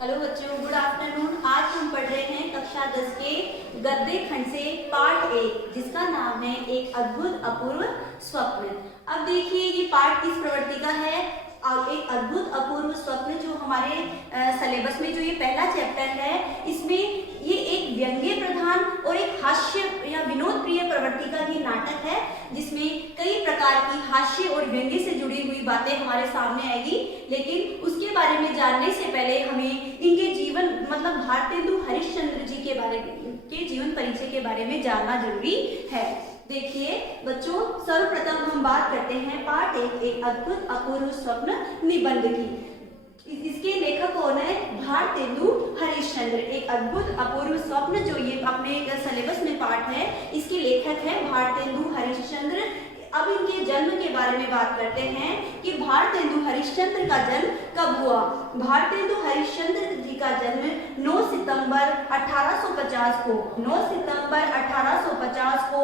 Hello बच्चों, good afternoon. आज हम पढ़ रहे हैं कक्षा 10 के गद्य खंड से पार्ट 1, जिसका नाम है एक अद्भुत अपूर्व स्वप्न। अब देखिए ये पार्ट किस प्रवृत्ति का है। एक अद्भुत अपूर्व स्वप्न जो हमारे सिलेबस में जो ये पहला चैप्टर है, इसमें ये एक व्यंग्य प्रधान और एक हास्य या विनोद प्रिय प्रवृत्ति का ये नाटक है, जिसमें कई प्रकार की हास्य और व्यंग्य से जुड़ी हुई बातें हमारे सामने आएगी। लेकिन उसके बारे में जानने से पहले हमें इनके जीवन मतलब भारतेंदु हरिश्चंद्र जी के जीवन परिचय के बारे में जानना जरूरी है। देखिए बच्चों, सर्वप्रथम हम बात करते हैं पार्ट 1 एक अद्भुत अपूर्व स्वप्न निबंध की। इसके लेखक कौन है? भारतेंदु हरिश्चंद्र। एक अद्भुत अपूर्व स्वप्न जो ये अपने सिलेबस में पाठ है, इसके लेखक है भारतेंदु हरिश्चंद्र। अब इनके जन्म के बारे में बात करते हैं कि भारतेंदु हरिश्चंद्र का जन्म कब हुआ। भारतेंदु हरिश्चंद्र जी का जन्म 9 सितंबर 1850 को 9 सितंबर 1850 को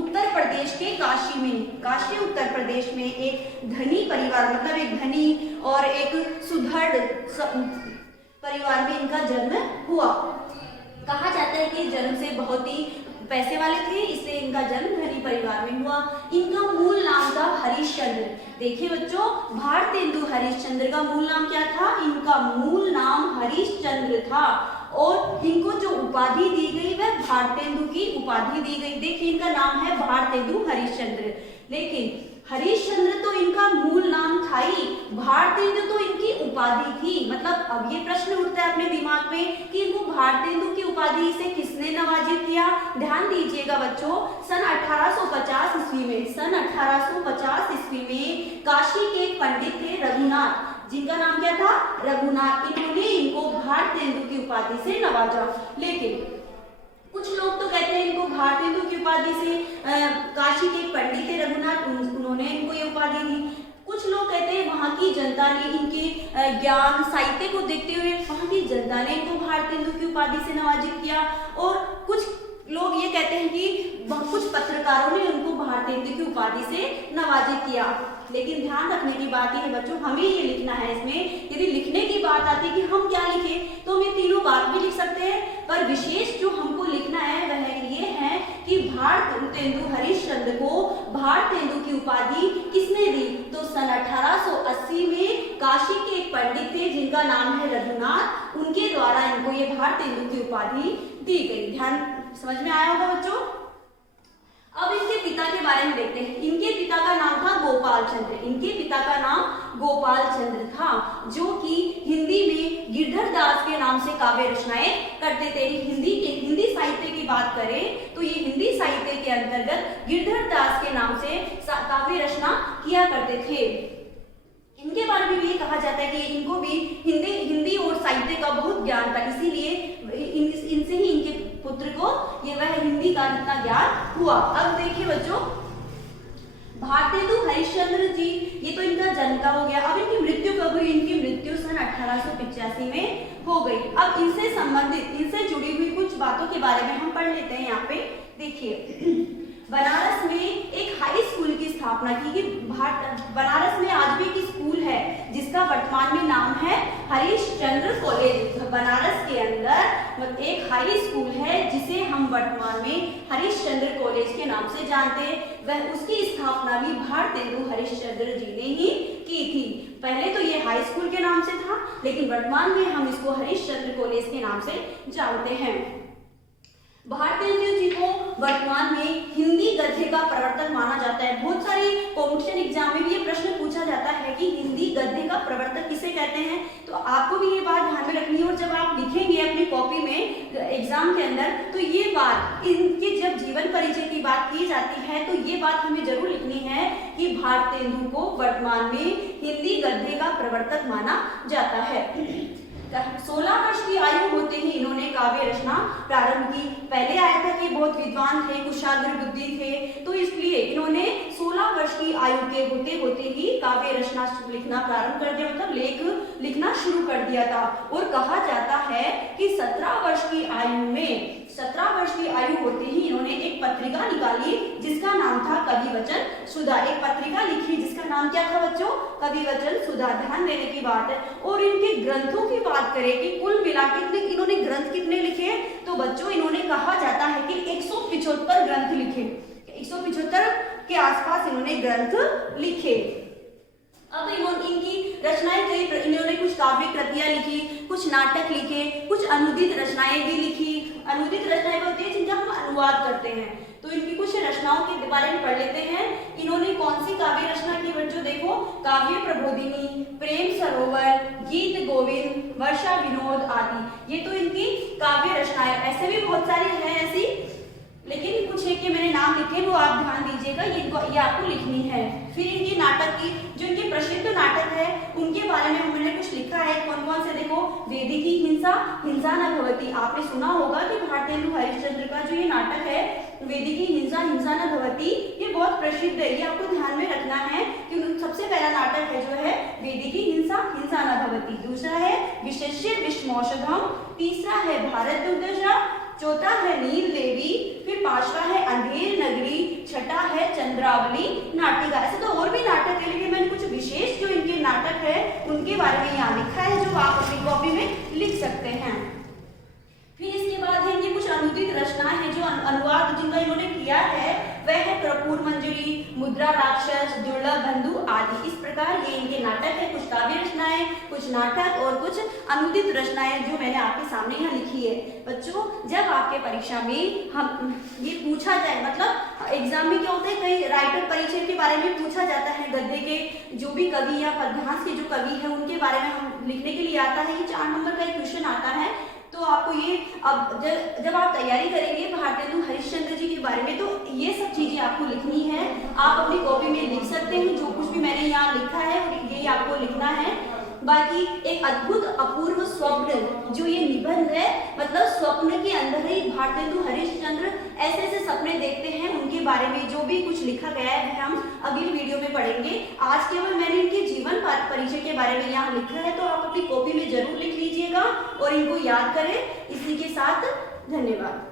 उत्तर प्रदेश के काशी उत्तर प्रदेश में एक धनी परिवार मतलब एक धनी और एक सुदृढ़ परिवार में इनका जन्म हुआ। कहा जाता है कि जन्म से बहुत ही पैसे वाले थे, इसलिए इनका जन्म धनी परिवार में हुआ। इनका मूल नाम था हरिश्चंद्र। देखिए बच्चों, भारतेंदु हरिश्चंद्र का मूल नाम क्या था? इनका मूल नाम हरिश्चंद्र था और इनको जो उपाधि दी गई वह भारतेंदु की उपाधि दी गई। देखिए इनका नाम है भारतेंदु हरिश्चंद्र, लेकिन हरिश्चंद्र तो इनका मूल नाम था ही, भारतेंदु तो इनकी उपाधि थी। मतलब अब ये प्रश्न उठता है अपने दिमाग में कि इनको भारतेंदु की उपाधि से किसने नवाजित किया। ध्यान दीजिएगा बच्चों, सन 1850 ईस्वी में काशी के एक पंडित थे रघुनाथ, जिनका नाम क्या था? रघुनाथ। इन्होंने इनको भारतेंदु की उपाधि से नवाजा। लेकिन कुछ लोग तो कहते हैं इनको भारतेंदु की उपाधि से काशी के एक पंडित थे रघुनाथ, उन्होंने इनको ये उपाधि दी। कुछ लोग कहते हैं वहां की जनता ने इनके ज्ञान साहित्य को देखते हुए वहां की जनता ने इनको भारतेंदु की उपाधि से नवाजित किया। और कुछ लोग ये कहते हैं कि कुछ पत्रकारों ने उनको भारतेंदु की उपाधि से नवाजित किया। लेकिन ध्यान रखने की बात यह है बच्चों, हमें ये लिखना है। इसमें यदि लिखने की बात आती है कि हम क्या लिखें, तो हम ये तीनों बात भी लिख सकते हैं, पर विशेष जो हमको लिखना है वह ये है कि भारतेंदु हरिश्चंद्र को भारतेंदु की उपाधि किसने दी? तो सन 1880 में काशी के एक पंडित थे जिनका नाम है रघुनाथ, उनके द्वारा इनको ये भारतेंदु की उपाधि दी गई। ध्यान समझ में आया होगा बच्चों। अब इनके पिता के बारे में देखते हैं। इनके पिता का नाम था गोपाल चंद्र। इनके पिता का नाम गोपाल चंद्र था, जो कि हिंदी में गिरधर दास के नाम से काव्य रचनाएं करते थे। हिंदी साहित्य की बात करें तो ये हिंदी साहित्य के अंतर्गत गिरधर दास के नाम से काव्य रचना किया करते थे। इनके बारे में भी कहा जाता है कि इनको भी हिंदी और साहित्य का बहुत ज्ञान था, इसीलिए इनसे ही इनके पुत्र को ये वह हिंदी का इतना ज्ञान हुआ। अब देखिए बच्चों, भारतेंदु हरिश्चंद्र जी, ये तो इनका जन्म का हो गया। अब इनकी मृत्यु कब हुई? इनकी मृत्यु सन 1885 में हो गई। अब इनसे संबंधित इनसे जुड़ी हुई कुछ बातों के बारे में हम पढ़ लेते हैं। यहाँ पे देखिए, बनारस में एक हाई स्कूल की स्थापना की गई। बनारस में आज भी एक स्कूल है जिसका वर्तमान में नाम है हरिश्चंद्र कॉलेज। बनारस के अंदर एक हाई स्कूल है जिसे हम वर्तमान में हरिश्चंद्र कॉलेज के नाम से जानते हैं। वह उसकी स्थापना भी भारतेंदु हरिश्चंद्र जी ने ही की थी। पहले तो ये हाई स्कूल के नाम से था, लेकिन वर्तमान में हम इसको हरिश्चंद्र कॉलेज के नाम से जानते हैं। भारतेंदु जी को वर्तमान में हिंदी गद्य का प्रवर्तक माना जाता है। बहुत सारी कॉम्पिटिशन एग्जाम में भी ये प्रश्न पूछा जाता है कि हिंदी गद्य का प्रवर्तक किसे कहते हैं, तो आपको भी ये बात ध्यान में रखनी है। और जब आप लिखेंगे अपनी कॉपी में एग्जाम के अंदर, तो ये बात इनके जब जीवन परिचय की बात की जाती है तो ये बात हमें जरूर लिखनी है कि भारतेंदु को वर्तमान में हिंदी गद्य का प्रवर्तक माना जाता है। 16 वर्ष की आयु होते ही इन्होंने काव्य रचना प्रारंभ की। पहले आया था कि बहुत विद्वान थे, कुशाग्र बुद्धि थे, तो इसलिए इन्होंने 16 वर्ष की आयु के होते होते ही काव्य रचना लिखना प्रारंभ कर दिया, मतलब लेख लिखना शुरू कर दिया था। और कहा जाता है कि 17 वर्ष की आयु में, 17 वर्ष की आयु होते ही इन्होंने एक पत्रिका निकाली जिसका नाम था कविवचन सुधा। एक पत्रिका लिखी जिसका नाम क्या था बच्चों? कविवचन सुधा। ध्यान देने की बात है। और इनके ग्रंथों की बात करें कि कुल मिला के इन्होंने ग्रंथ कितने लिखे, तो बच्चों इन्होंने कहा जाता है कि 175 ग्रंथ लिखे। 175 के आसपास इन्होंने ग्रंथ लिखे। अब इनकी रचनाएं कई, इन्होंने कुछ काव्य कृतियां लिखी, कुछ नाटक लिखे, कुछ अनुदित रचनाएं भी लिखी। अनुदित रचनाएं होती है जिनका हम अनुवाद करते हैं। तो इनकी कुछ रचनाओं के बारे में पढ़ लेते हैं। इन्होंने कौन सी काव्य रचना की बच्चों? देखो, काव्य प्रबोधिनी, प्रेम सरोवर, गीत गोविंद, वर्षा विनोद आदि, ये तो इनकी काव्य रचनाएं। ऐसे भी बहुत सारी हैं ऐसी, लेकिन कुछ एक के मैंने नाम लिखे, वो आप ध्यान दीजिएगा, ये आपको लिखनी है। फिर इनकी नाटक की, जो इनके प्रसिद्ध नाटक है उनके बारे में हमने कुछ लिखा है। कौन कौन से? देखो, वेदिकी हिंसा, हिंसा न भवति। आपने सुना होगा कि भारतेंदु हरिश्चंद्र का जो ये नाटक है वेदिकी हिंसा, हिंसा न भवति, ये बहुत प्रसिद्ध है, ये आपको ध्यान में रखना है कि सबसे पहला नाटक है जो है वेदिकी हिंसा, हिंसा न भवति। दूसरा है विशेष्य विषमौषधम, तीसरा है भारत दुर्दशा, चौथा है नील देवी, फिर पांचवा है अंधेर नगरी, छठा है चंद्रावली नाटिका। ऐसे तो और भी नाटक है, लेकिन मैंने कुछ विशेष जो इनके नाटक है उनके बारे में यहाँ लिखा है, जो आप अपनी कॉपी में लिख सकते हैं। फिर इसके बाद है इनकी कुछ अनुदित रचनाएं हैं, जो अनुवाद जिनका इन्होंने किया है वह है कर्पूर मंजरी, मुद्रा राक्षस, दुर्लभ बंधु आदि। इस प्रकार ये इनके नाटक है, कुछ काव्य रचनाएं, कुछ नाटक और कुछ अनुदित रचनाएं जो मैंने आपके सामने यहाँ लिखी है। बच्चों, जब आपके परीक्षा में हम ये पूछा जाए, मतलब एग्जाम में क्या होता है, कई राइटर परिचय के बारे में पूछा जाता है, गद्य के जो भी कवि या पद्यांश के जो कवि है उनके बारे में हम लिखने के लिए आता है, ये 4 नंबर का एक क्वेश्चन आता है। तो आपको ये अब जब आप तैयारी करेंगे भारतेंदु हरिश्चंद्र जी के बारे में, तो ये सब चीजें आपको लिखनी है। आप अपनी कॉपी में लिख सकते हैं, जो कुछ भी मैंने यहाँ लिखा है यही आपको लिखना है। बाकी एक अद्भुत अपूर्व स्वप्न, जो ये निबंध है, मतलब स्वप्न के अंदर ही भारतेंदु हरिश्चंद्र ऐसे ऐसे सपने देखते हैं, उनके बारे में जो भी कुछ लिखा गया है वह हम अगली वीडियो में पढ़ेंगे। आज केवल मैंने इनके जीवन परिचय के बारे में यहाँ लिखा है, तो आप अपनी कॉपी में जरूर लिख लीजिएगा और इनको याद करें। इसी के साथ धन्यवाद।